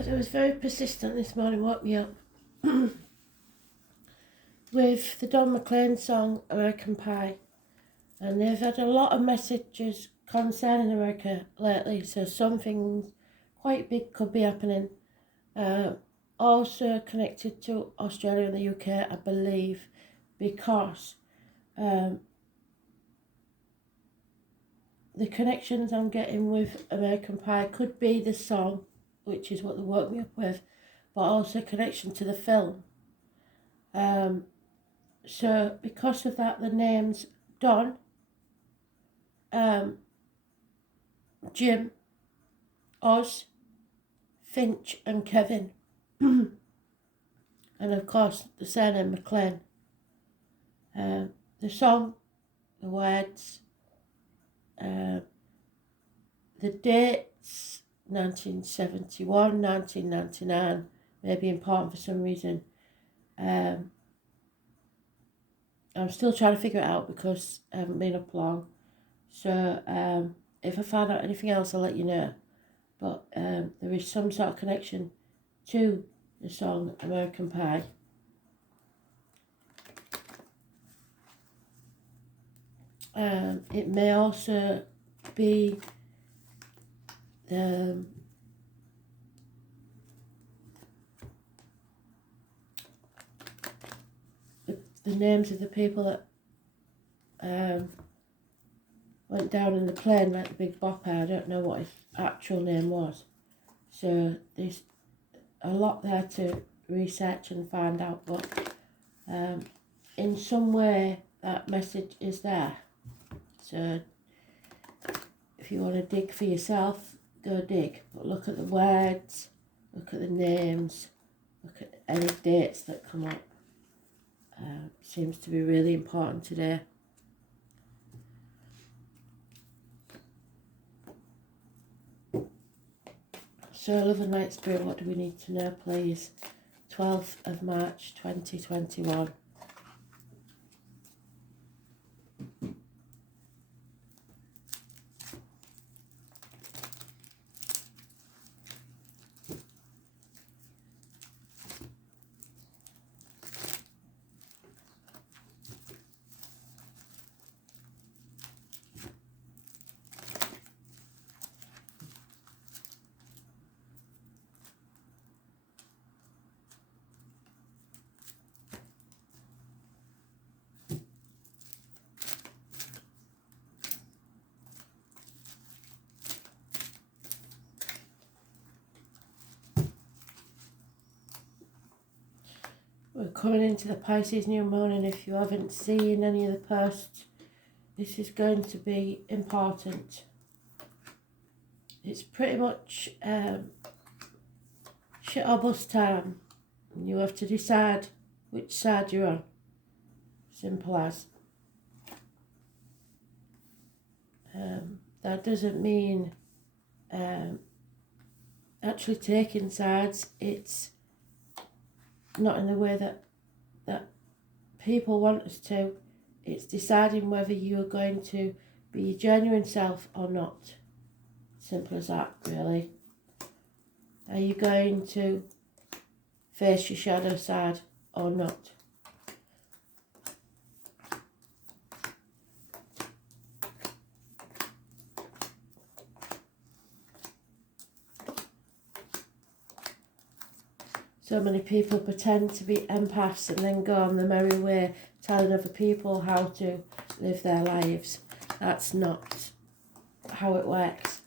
But it was very persistent this morning, woke me up with the Don McLean song American Pie, and they've had a lot of messages concerning America lately, so something quite big could be happening. Also connected to Australia and the UK, I believe, because the connections I'm getting with American Pie could be the song, which is what they woke me up with, but also connection to the film. So because of that, the names Don, Jim, Oz, Finch and Kevin, and of course the surname McLean. The song, the words, the dates, 1971, 1999, may be important for some reason. I'm still trying to figure it out because I haven't been up long. So if I find out anything else, I'll let you know. But there is some sort of connection to the song American Pie. It may also be the names of the people that went down in the plane, like the Big Bopper. I don't know what his actual name was. So there's a lot there to research and find out, but in some way that message is there. So if you want to dig for yourself, go dig. But look at the words, look at the names, look at any dates that come up. Seems to be really important today. So, Love and Light Spirit, what do we need to know, please? 12th of March 2021. We're coming into the Pisces new moon, and if you haven't seen any of the posts, this is going to be important. It's pretty much shit or bust time. You have to decide which side you're on. Simple as. That doesn't mean actually taking sides. It's not in the way that people want us to. It's deciding whether you're going to be your genuine self or not. Simple as that, really. Are you going to face your shadow side or not? So many people pretend to be empaths and then go on the merry way telling other people how to live their lives. That's not how it works.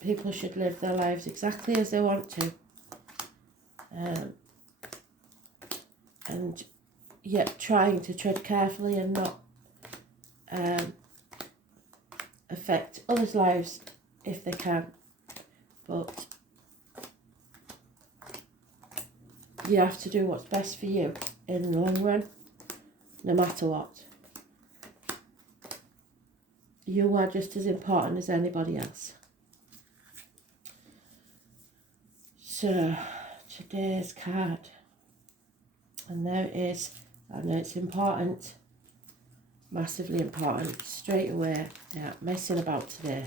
People should live their lives exactly as they want to. And yet trying to tread carefully and not affect others' lives if they can. But you have to do what's best for you in the long run, no matter what. You are just as important as anybody else. So, today's card. And there it is. I know it's important. Massively important. Straight away. Yeah, messing about today.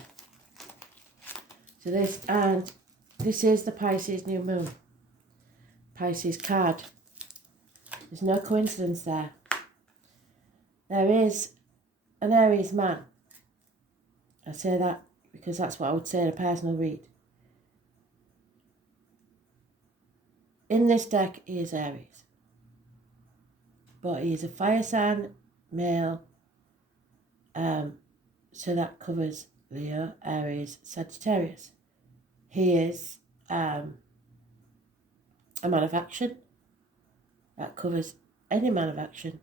So this is the Pisces new moon. Pisces card. There's no coincidence there. There is an Aries man. I say that because that's what I would say in a personal read. In this deck, he is Aries. But he is a fire sign, male. So that covers Leo, Aries, Sagittarius. He is a man of action. That covers any man of action.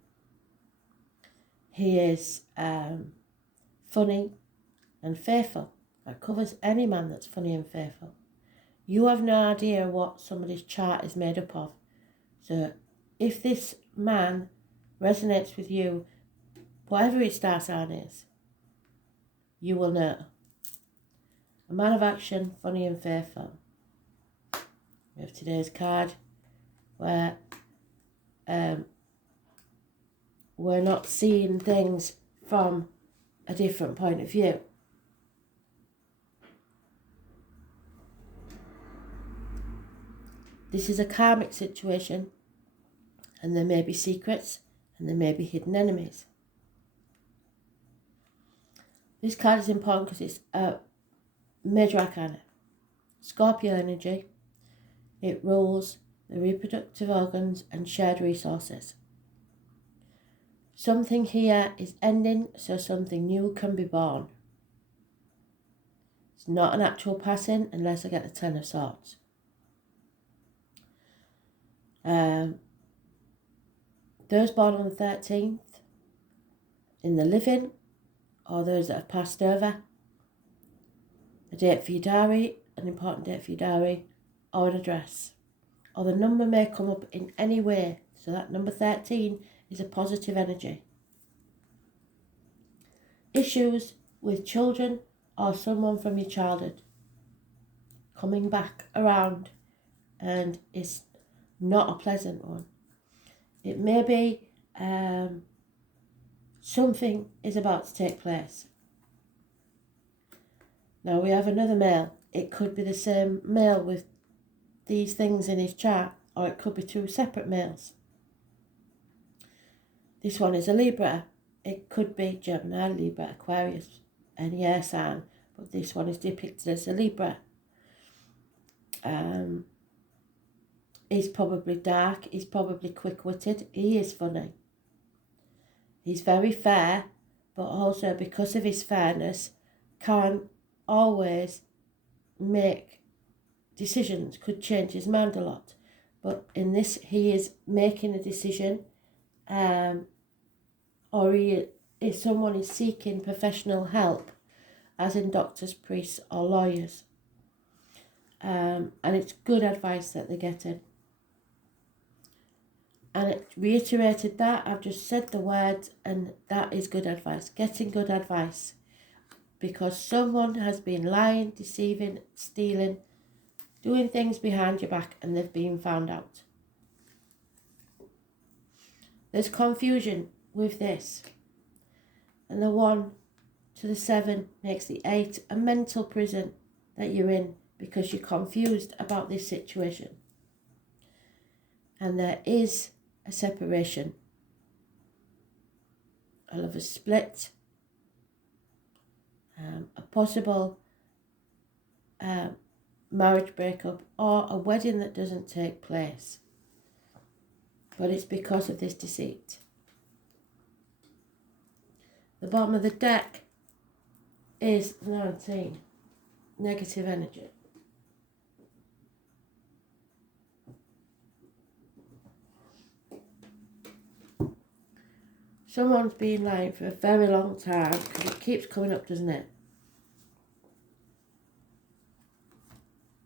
He is funny and faithful. That covers any man that's funny and faithful. You have no idea what somebody's chart is made up of. So if this man resonates with you, whatever his star sign is, you will know. A man of action, funny and faithful. We have today's card where we're not seeing things from a different point of view. This is a karmic situation, and there may be secrets and there may be hidden enemies. This card is important because it's a major arcana. Scorpio energy. It rules the reproductive organs and shared resources. Something here is ending, so something new can be born. It's not an actual passing unless I get the Ten of Swords. Those born on the 13th, in the living, or those that have passed over, a date for your diary, an important date for your diary, or an address. Or the number may come up in any way, so that number 13 is a positive energy. Issues with children or someone from your childhood coming back around, and it's not a pleasant one. It may be something is about to take place. Now we have another male. It could be the same male with these things in his chart, or it could be two separate males. This one is a Libra. It could be Gemini, Libra, Aquarius, any air sign, but this one is depicted as a Libra. He's probably dark, he's probably quick-witted, he is funny. He's very fair, but also because of his fairness, can't always make decisions, could change his mind a lot. But in this, he is making a decision, or if someone is seeking professional help, as in doctors, priests, or lawyers. And it's good advice that they're getting. And it reiterated that. I've just said the word, and that is good advice. Getting good advice. Because someone has been lying, deceiving, stealing, doing things behind your back, and they've been found out. There's confusion with this. And the 1 to the 7 makes the 8 a mental prison that you're in because you're confused about this situation. And there is a separation, a lover's split, a possible marriage breakup, or a wedding that doesn't take place. But it's because of this deceit. The bottom of the deck is 19, negative energy. Someone's been lying for a very long time, because it keeps coming up, doesn't it?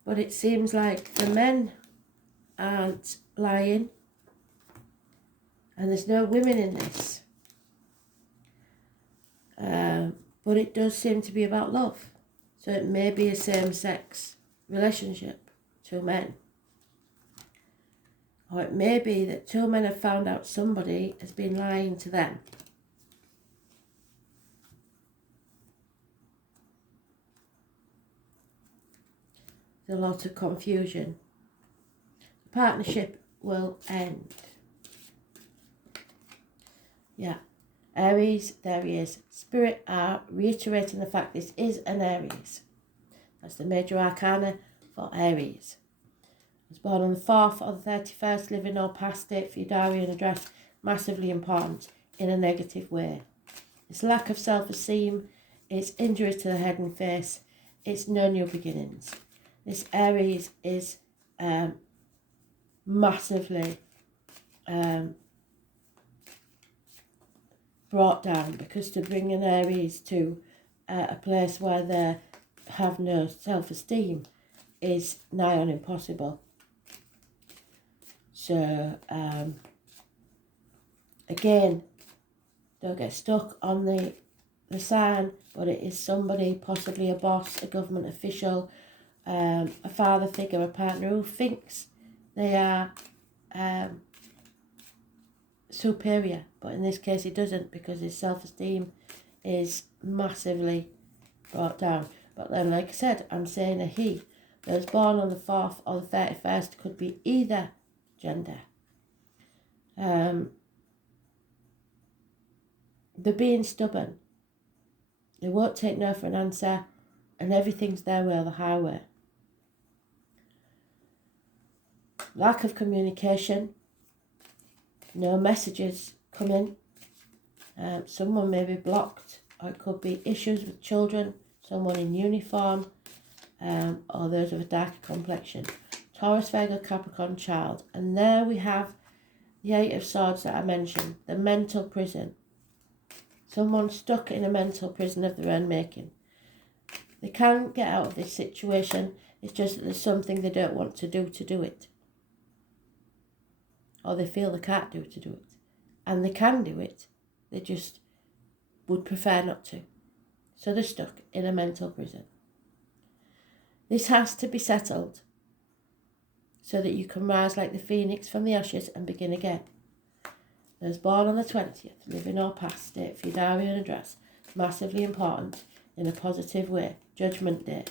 But it seems like the men aren't lying, and there's no women in this. But it does seem to be about love. So it may be a same-sex relationship, two men. Or it may be that two men have found out somebody has been lying to them. with a lot of confusion. The partnership will end. Yeah. Aries, there he is. Spirit are reiterating the fact this is an Aries. That's the major arcana for Aries. Was born on the 4th or the 31st, living or past date for your diary and address, massively important in a negative way. It's lack of self-esteem, it's injury to the head and face, it's no new beginnings. This Aries is massively brought down, because to bring an Aries to a place where they have no self-esteem is nigh on impossible. So again, don't get stuck on the sign, but it is somebody, possibly a boss, a government official, a father figure, a partner who thinks they are superior, but in this case it doesn't, because his self-esteem is massively brought down. But then, like I said, I'm saying a he that was born on the 4th or the 31st, could be either gender. They're being stubborn. They won't take no for an answer, and everything's their way or the highway. Lack of communication. No messages come in. Someone may be blocked, or it could be issues with children, someone in uniform, or those of a darker complexion. Taurus, Virgo, Capricorn, child. And there we have the 8 of Swords that I mentioned, the mental prison. Someone stuck in a mental prison of their own making. They can't get out of this situation, it's just that there's something they don't want to do it. Or they feel they can't do it. And they can do it, they just would prefer not to. So they're stuck in a mental prison. This has to be settled so that you can rise like the phoenix from the ashes and begin again. Those born on the 20th, living or past date for your diary and address, massively important in a positive way. Judgment Day.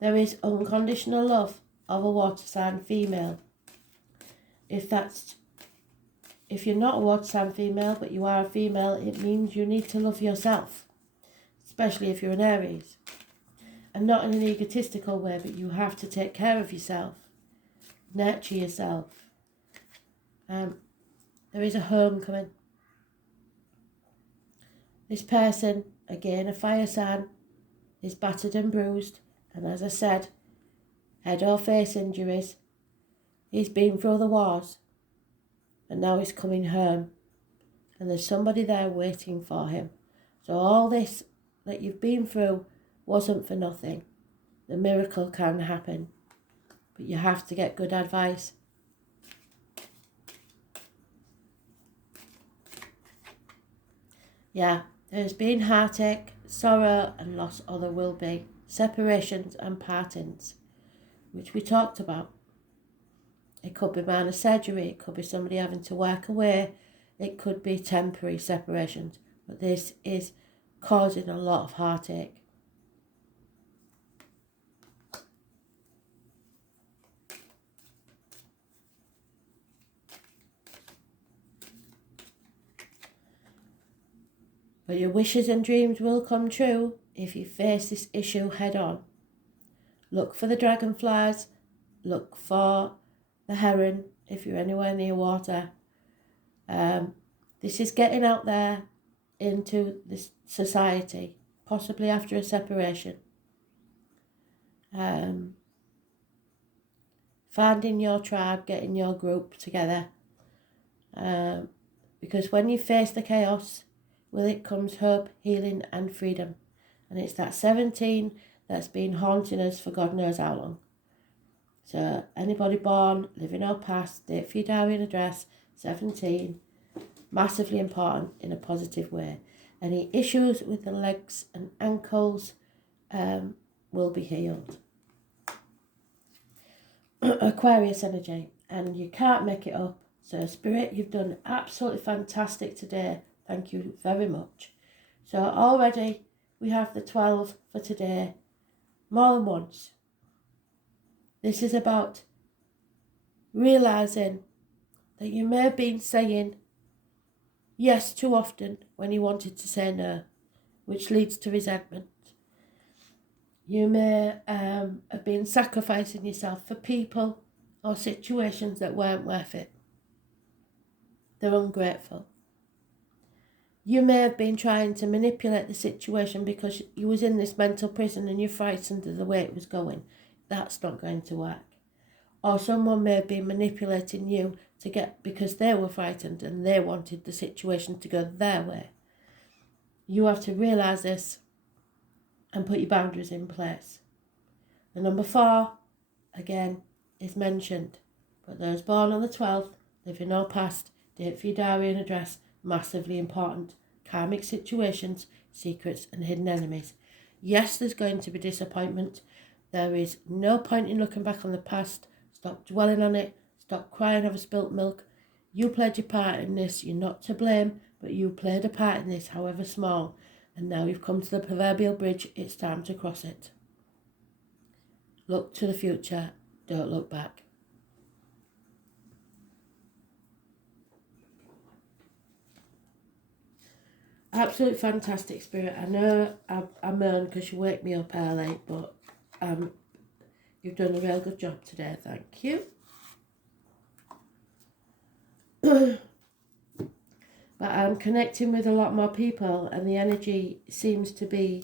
There is unconditional love of a water sign female. If you're not a water sign female, but you are a female, it means you need to love yourself, especially if you're an Aries. And not in an egotistical way, but you have to take care of yourself, nurture yourself. There is a homecoming. This person, again a fire sign, is battered and bruised, and as I said, head or face injuries. He's been through the wars, and now he's coming home, and there's somebody there waiting for him. So all this that you've been through wasn't for nothing. The miracle can happen, but you have to get good advice. Yeah, there's been heartache, sorrow and loss, or there will be separations and partings, which we talked about. It could be minor surgery, it could be somebody having to work away, it could be temporary separations, but this is causing a lot of heartache. But your wishes and dreams will come true if you face this issue head on. Look for the dragonflies, look for the heron if you're anywhere near water. This is getting out there into this society, possibly after a separation. Finding your tribe, getting your group together. Because when you face the chaos, with it comes hope, healing and freedom. And it's that 17 that's been haunting us for God knows how long. So anybody born, living or past, date for your diary and address, 17, massively important in a positive way. Any issues with the legs and ankles will be healed. Aquarius energy, and you can't make it up. So Spirit, you've done absolutely fantastic today. Thank you very much. So already we have the 12 for today. more than once. This is about realising that you may have been saying yes too often when you wanted to say no, which leads to resentment. You may have been sacrificing yourself for people or situations that weren't worth it. They're ungrateful. You may have been trying to manipulate the situation because you was in this mental prison and you're frightened of the way it was going. That's not going to work. Or someone may have been manipulating you to get, because they were frightened and they wanted the situation to go their way. You have to realise this and put your boundaries in place. The number 4, again, is mentioned. But those born on the 12th, living or past, date for your diary and address, massively important. Karmic situations, secrets and hidden enemies. Yes, there's going to be disappointment. There is no point in looking back on the past. Stop dwelling on it. Stop crying over spilt milk. You played your part in this. You're not to blame, but you played a part in this, however small. And now you've come to the proverbial bridge. It's time to cross it. Look to the future. Don't look back. Absolutely fantastic, Spirit. I know I moan because you wake me up early, but you've done a real good job today. Thank you. But I'm connecting with a lot more people and the energy seems to be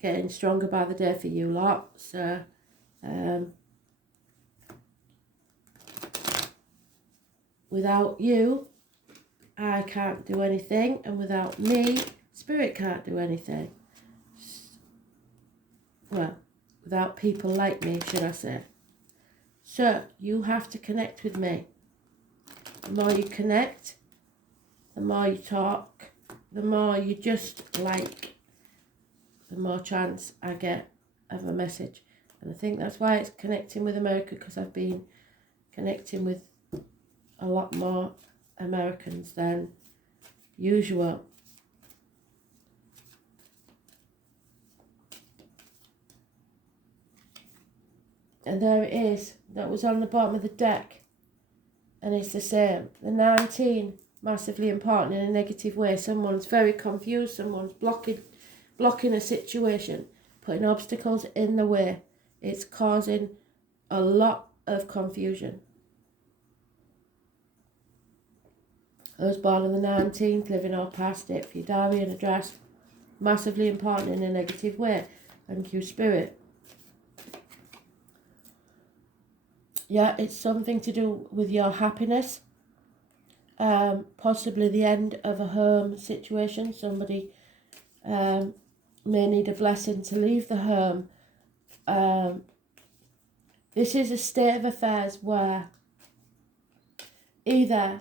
getting stronger by the day for you lot. So without you, I can't do anything, and without me, Spirit can't do anything. Well, without people like me, should I say. So you have to connect with me. The more you connect, the more you talk, the more you just like, the more chance I get of a message. And I think that's why it's connecting with America, because I've been connecting with a lot more Americans than usual. And there it is. That was on the bottom of the deck. And it's the same. The 19, massively important in a negative way. Someone's very confused. Someone's blocking a situation, putting obstacles in the way. It's causing a lot of confusion. Those born on the 19th, living or past it, for your diary and address, massively important in a negative way. Thank you, Spirit. Yeah, it's something to do with your happiness. Possibly the end of a home situation. Somebody may need a blessing to leave the home. This is a state of affairs where either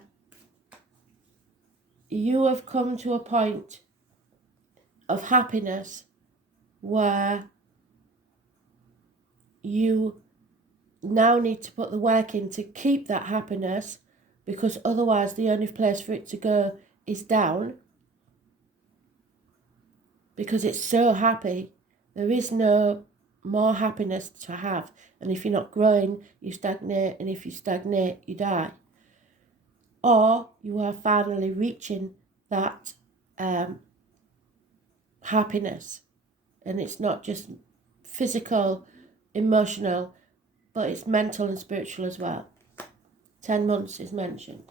you have come to a point of happiness where you now need to put the work in to keep that happiness, because otherwise the only place for it to go is down, because it's so happy. There is no more happiness to have, and if you're not growing, you stagnate, and if you stagnate, you die. Or you are finally reaching that happiness, and it's not just physical, emotional, but it's mental and spiritual as well. 10 months is mentioned.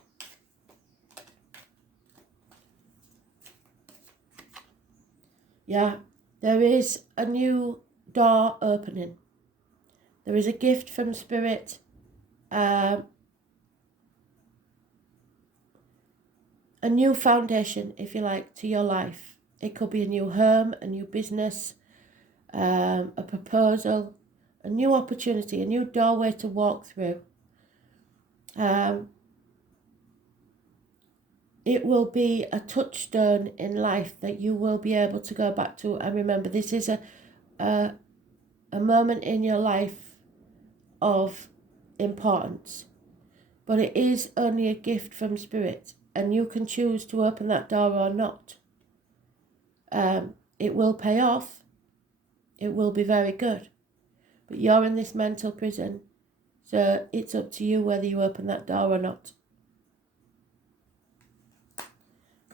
Yeah, there is a new door opening. There is a gift from Spirit. A new foundation, if you like, to your life. It could be a new home, a new business, a proposal, a new opportunity, a new doorway to walk through. It will be a touchstone in life that you will be able to go back to and remember. This is a moment in your life of importance, but it is only a gift from Spirit, and you can choose to open that door or not. It will pay off, it will be very good. But you're in this mental prison, so it's up to you whether you open that door or not.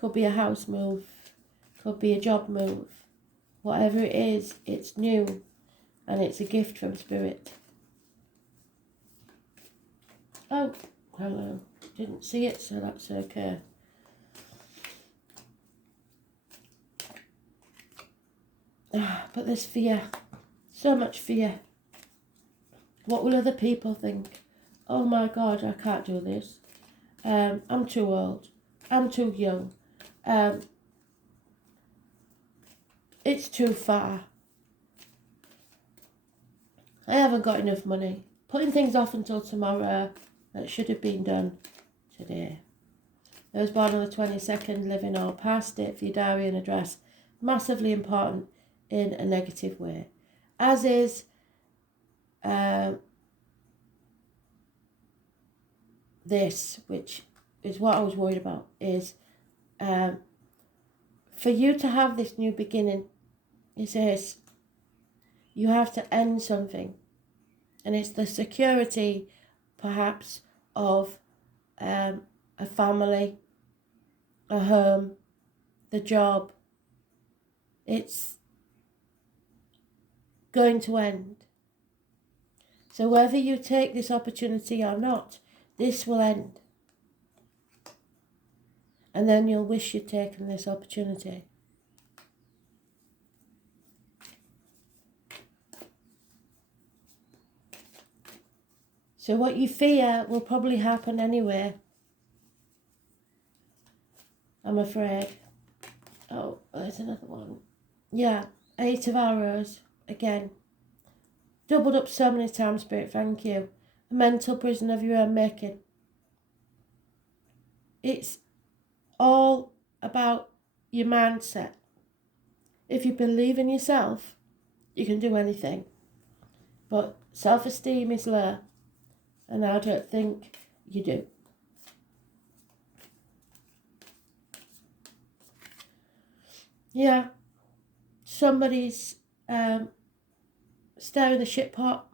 Could be a house move, could be a job move. Whatever it is, it's new and it's a gift from Spirit. Oh, hello. Didn't see it, so that's okay. But there's fear. So much fear. What will other people think? Oh my God, I can't do this. I'm too old. I'm too young. It's too far. I haven't got enough money. Putting things off until tomorrow that should have been done today. I was born on the 22nd, living or past, date for your diary and address. Massively important in a negative way. As is this, which is what I was worried about, is for you to have this new beginning, it says you have to end something. And it's the security, perhaps, of a family, a home, the job. It's going to end. So whether you take this opportunity or not, this will end. And then you'll wish you'd taken this opportunity. So what you fear will probably happen anyway. I'm afraid. Oh, there's another one. Yeah, 8 of arrows. Again. Doubled up so many times, Spirit, thank you. A mental prison of your own making. It's all about your mindset. If you believe in yourself, you can do anything. But self-esteem is low, and I don't think you do. Yeah, somebody's stirring the shit pot.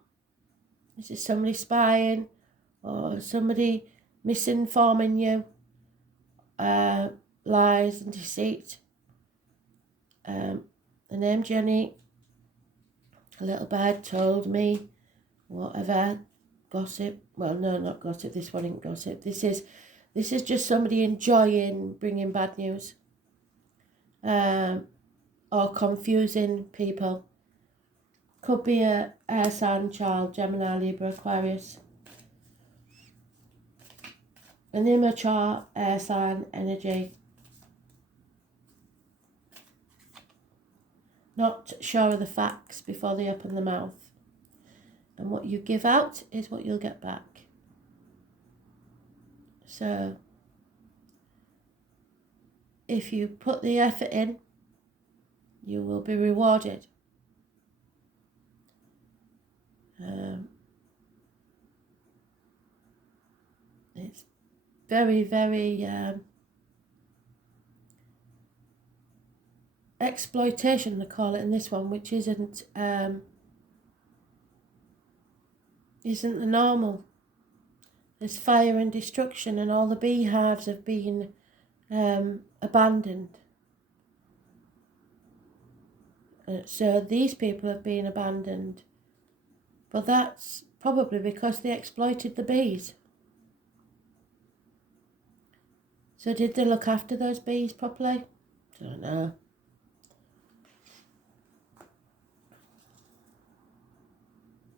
This is somebody spying or somebody misinforming you. Lies and deceit. The name Jenny, a little bird told me, whatever, gossip. Well, no, not gossip. This one ain't gossip. This is just somebody enjoying bringing bad news, or confusing people. Could be a air sign child, Gemini, Libra, Aquarius. An immature air sign energy. Not sure of the facts before they open the mouth. And what you give out is what you'll get back. So, if you put the effort in, you will be rewarded. It's very, very exploitation, they call it in this one, which isn't the normal. There's fire and destruction, and all the beehives have been abandoned. So these people have been abandoned, but that's probably because they exploited the bees. So did they look after those bees properly? Don't know.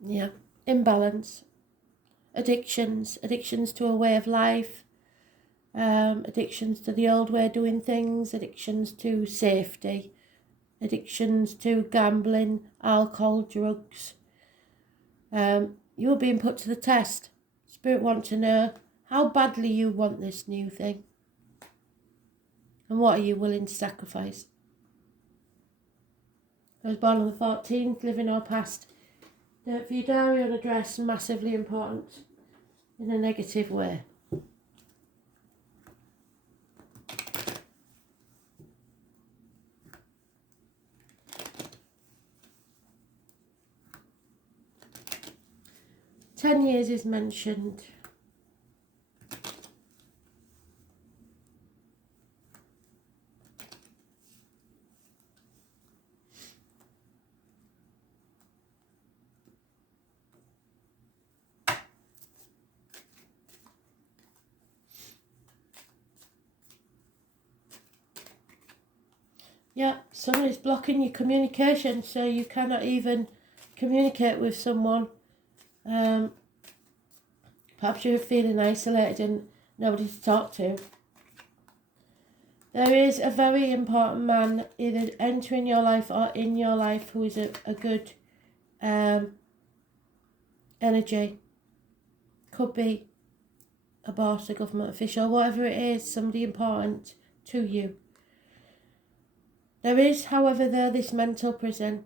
Yeah, imbalance. Addictions to a way of life, addictions to the old way of doing things, addictions to safety, addictions to gambling, alcohol, drugs. You're being put to the test. Spirit want to know how badly you want this new thing. And what are you willing to sacrifice? I was born on the 14th, living or past. Date for your diary and address, massively important in a negative way. 10 years is mentioned. Yeah, somebody's blocking your communication, so you cannot even communicate with someone. Perhaps you're feeling isolated and nobody to talk to. There is a very important man either entering your life or in your life who is a good energy. Could be a boss, a government official, whatever it is, somebody important to you. There is, however, this mental prison.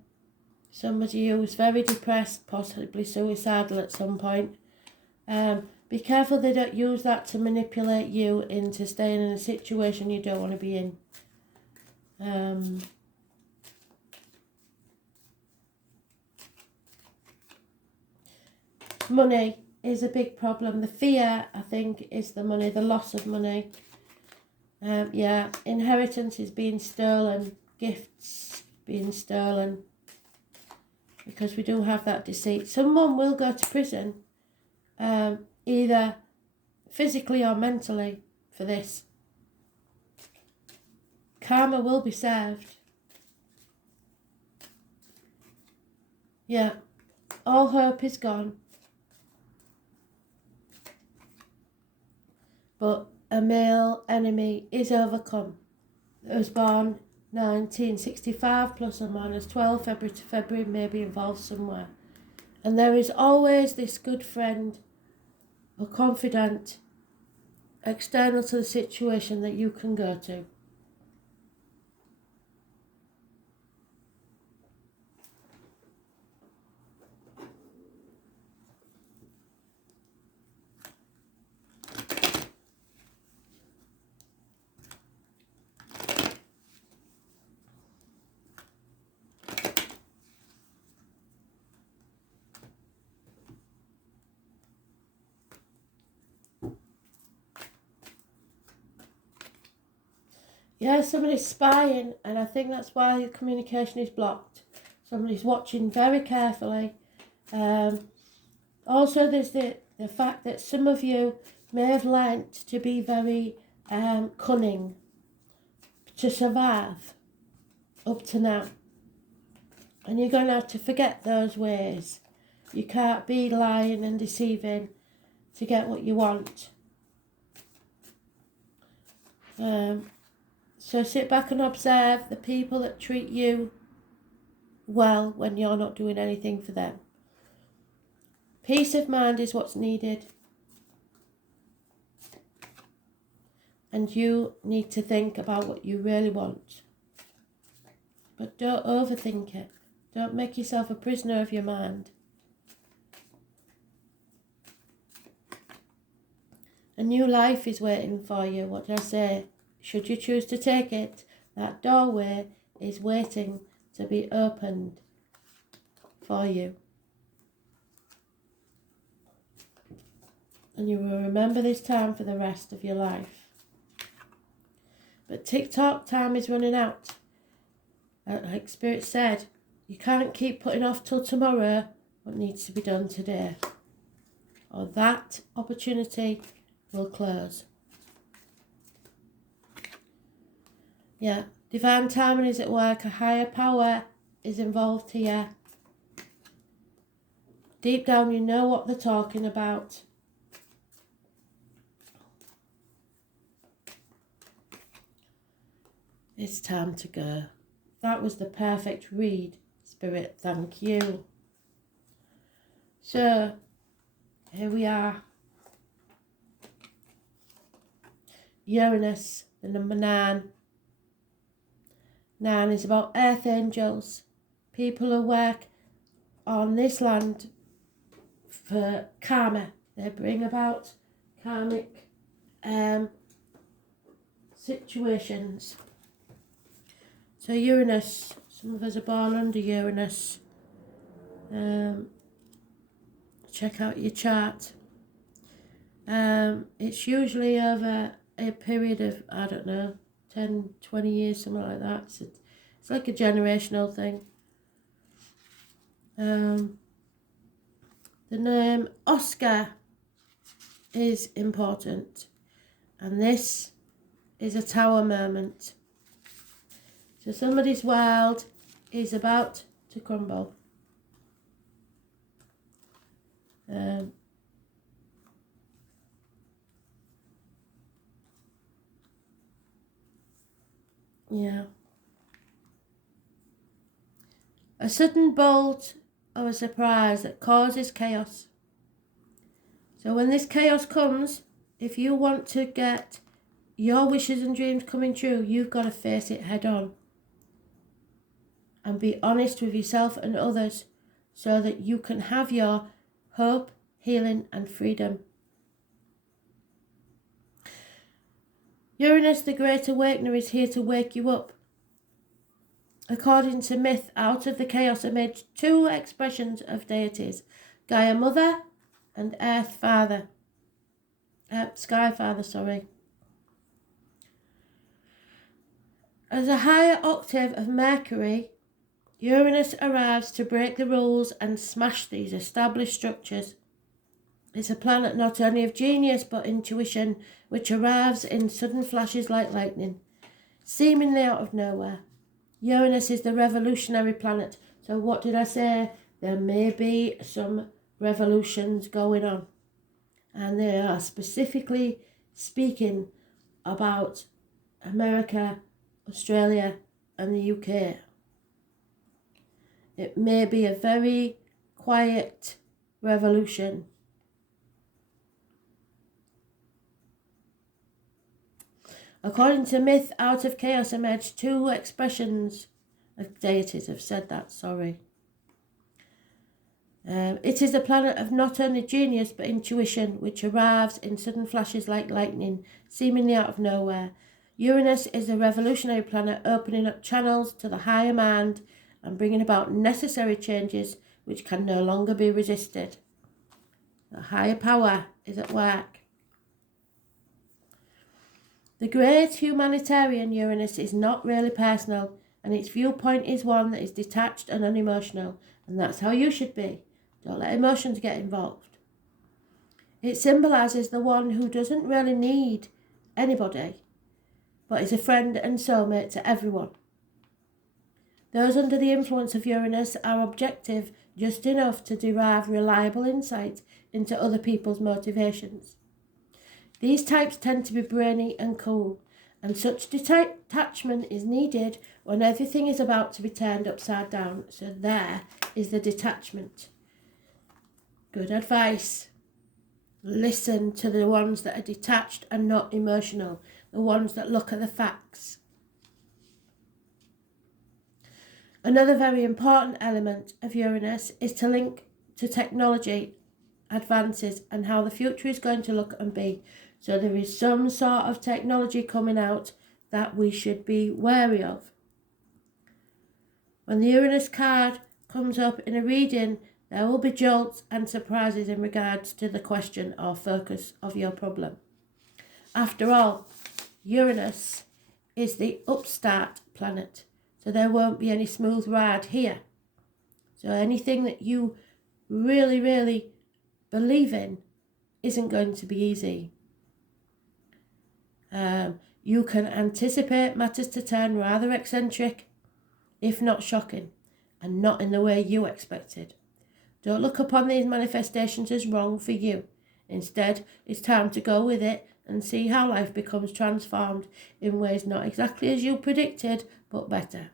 Somebody who's very depressed, possibly suicidal at some point. Be careful they don't use that to manipulate you into staying in a situation you don't want to be in. Money is a big problem. The fear, I think, is the money, the loss of money. Yeah, inheritance is being stolen, gifts being stolen, because we do have that deceit. Someone will go to prison, either physically or mentally, for this. Karma will be served. Yeah, all hope is gone. But a male enemy is overcome. It was born 1965, plus or minus 12, February to February, maybe involved somewhere. And there is always this good friend or confidant external to the situation that you can go to. Yeah, somebody's spying, and I think that's why the communication is blocked. Somebody's watching very carefully. Also, there's the fact that some of you may have learnt to be very cunning to survive up to now. And you're going to have to forget those ways. You can't be lying and deceiving to get what you want. So sit back and observe the people that treat you well when you're not doing anything for them. Peace of mind is what's needed. And you need to think about what you really want. But don't overthink it. Don't make yourself a prisoner of your mind. A new life is waiting for you. What did I say? Should you choose to take it, that doorway is waiting to be opened for you. And you will remember this time for the rest of your life. But TikTok time is running out. Like Spirit said, you can't keep putting off till tomorrow what needs to be done today, or that opportunity will close. Yeah, divine timing is at work. A higher power is involved here. Deep down, you know what they're talking about. It's time to go. That was the perfect read, Spirit. Thank you. So, here we are. Uranus, the number 9. 9 is about earth angels, people who work on this land for karma. They bring about karmic situations. So Uranus, some of us are born under Uranus. check out your chart. It's usually over a period of, I don't know, 10, 20 years, something like that. It's like a generational thing. The name Oscar is important, and this is a tower moment. So somebody's world is about to crumble. Yeah. A sudden bolt or a surprise that causes chaos. So when this chaos comes, if you want to get your wishes and dreams coming true, you've got to face it head on. And be honest with yourself and others so that you can have your hope, healing and freedom. Uranus, the Great Awakener, is here to wake you up. According to myth, out of the chaos emerged two expressions of deities, Gaia Mother and Earth Father. Sky Father, sorry. As a higher octave of Mercury, Uranus arrives to break the rules and smash these established structures. It's a planet not only of genius but intuition, which arrives in sudden flashes like lightning, seemingly out of nowhere. Uranus is the revolutionary planet. So what did I say? There may be some revolutions going on. And they are specifically speaking about America, Australia and the UK. It may be a very quiet revolution. According to myth, out of chaos emerged two expressions of deities. I've said that, sorry. It is a planet of not only genius but intuition, which arrives in sudden flashes like lightning, seemingly out of nowhere. Uranus is a revolutionary planet opening up channels to the higher mind and bringing about necessary changes which can no longer be resisted. The higher power is at work. The great humanitarian Uranus is not really personal, and its viewpoint is one that is detached and unemotional, and that's how you should be. Don't let emotions get involved. It symbolises the one who doesn't really need anybody, but is a friend and soulmate to everyone. Those under the influence of Uranus are objective just enough to derive reliable insight into other people's motivations. These types tend to be brainy and cool, and such detachment is needed when everything is about to be turned upside down. So there is the detachment. Good advice. Listen to the ones that are detached and not emotional, the ones that look at the facts. Another very important element of Uranus is to link to technology advances and how the future is going to look and be. So there is some sort of technology coming out that we should be wary of. When the Uranus card comes up in a reading, there will be jolts and surprises in regards to the question or focus of your problem. After all, Uranus is the upstart planet, so there won't be any smooth ride here. So anything that you really, really believe in isn't going to be easy. You can anticipate matters to turn rather eccentric, if not shocking, and not in the way you expected. Don't look upon these manifestations as wrong for you. Instead, it's time to go with it and see how life becomes transformed in ways not exactly as you predicted, but better.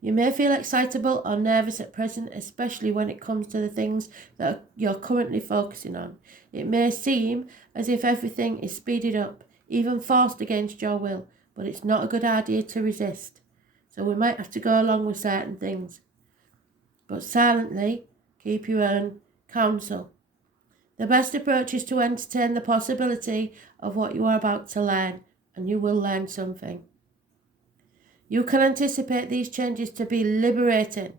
You may feel excitable or nervous at present, especially when it comes to the things that you're currently focusing on. It may seem as if everything is speeded up, even forced against your will, but it's not a good idea to resist. So we might have to go along with certain things. But silently, keep your own counsel. The best approach is to entertain the possibility of what you are about to learn, and you will learn something. You can anticipate these changes to be liberating,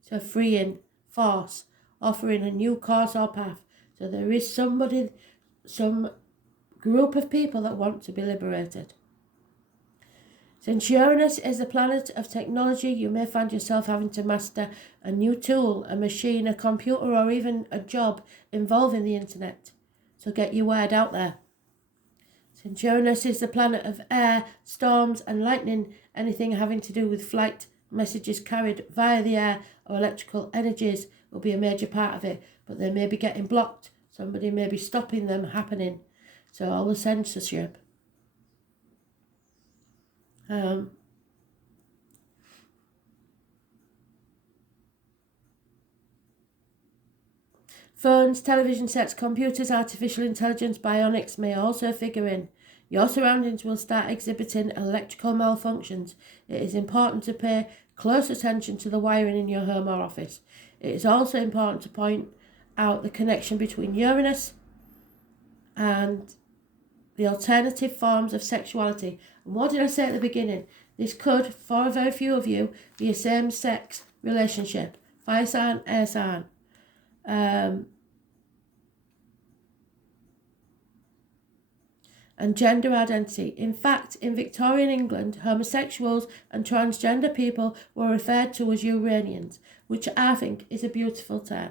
so freeing, force, offering a new course or path. So there is somebody, some group of people that want to be liberated. Since Uranus is the planet of technology, you may find yourself having to master a new tool, a machine, a computer, or even a job involving the internet. So get your word out there. Since Uranus is the planet of air, storms and lightning, anything having to do with flight, messages carried via the air or electrical energies will be a major part of it, but they may be getting blocked. Somebody may be stopping them happening. So all the censorship. Phones, television sets, computers, artificial intelligence, bionics may also figure in. Your surroundings will start exhibiting electrical malfunctions. It is important to pay close attention to the wiring in your home or office. It is also important to point out the connection between Uranus and the alternative forms of sexuality. And what did I say at the beginning? This could, for a very few of you, be a same-sex relationship. Fire sign, air sign. And gender identity. In fact, in Victorian England, homosexuals and transgender people were referred to as Uranians, which I think is a beautiful term.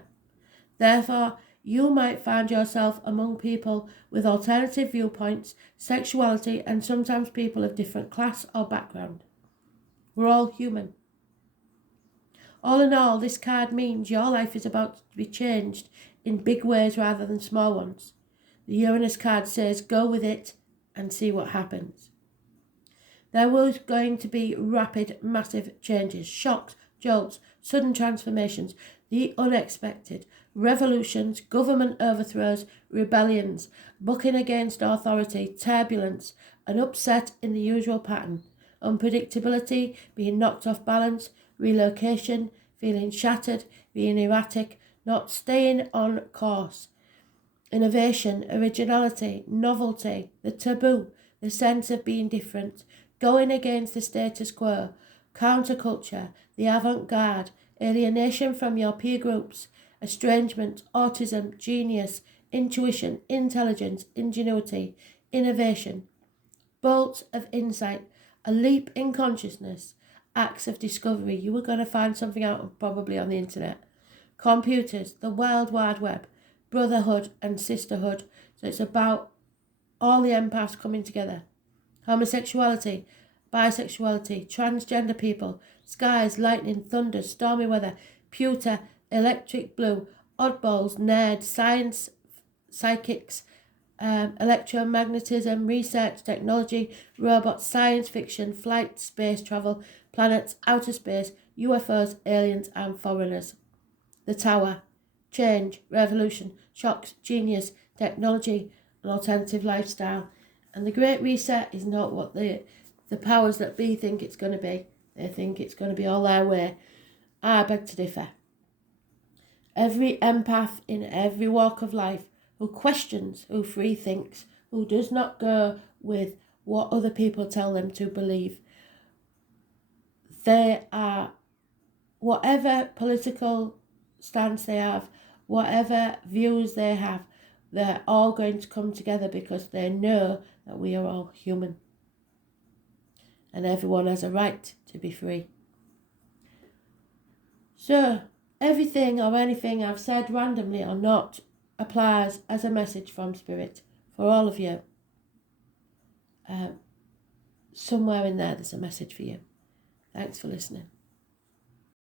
Therefore, you might find yourself among people with alternative viewpoints, sexuality, and sometimes people of different class or background. We're all human. All in all, this card means your life is about to be changed in big ways rather than small ones. The Uranus card says, go with it and see what happens. There was going to be rapid, massive changes, shocks, jolts, sudden transformations, the unexpected, revolutions, government overthrows, rebellions, bucking against authority, turbulence, an upset in the usual pattern, unpredictability, being knocked off balance, relocation, feeling shattered, being erratic, not staying on course. Innovation, originality, novelty, the taboo, the sense of being different, going against the status quo, counterculture, the avant-garde, alienation from your peer groups, estrangement, autism, genius, intuition, intelligence, ingenuity, innovation, bolts of insight, a leap in consciousness, acts of discovery. You were going to find something out probably on the internet. Computers, the World Wide Web, brotherhood and sisterhood. So it's about all the empaths coming together. Homosexuality, bisexuality, transgender people, skies, lightning, thunder, stormy weather, pewter, electric blue, oddballs, nerds, science, psychics, electromagnetism, research, technology, robots, science fiction, flight, space travel, planets, outer space, UFOs, aliens and foreigners. The Tower, change, revolution, shocks, genius, technology, an alternative lifestyle. And the Great Reset is not what the powers that be think it's going to be. They think it's going to be all their way. I beg to differ. Every empath in every walk of life who questions, who free thinks, who does not go with what other people tell them to believe, they are, whatever political stance they have, whatever views they have, they're all going to come together because they know that we are all human. And everyone has a right to be free. So, everything or anything I've said randomly or not applies as a message from Spirit for all of you. Somewhere in there's a message for you. Thanks for listening.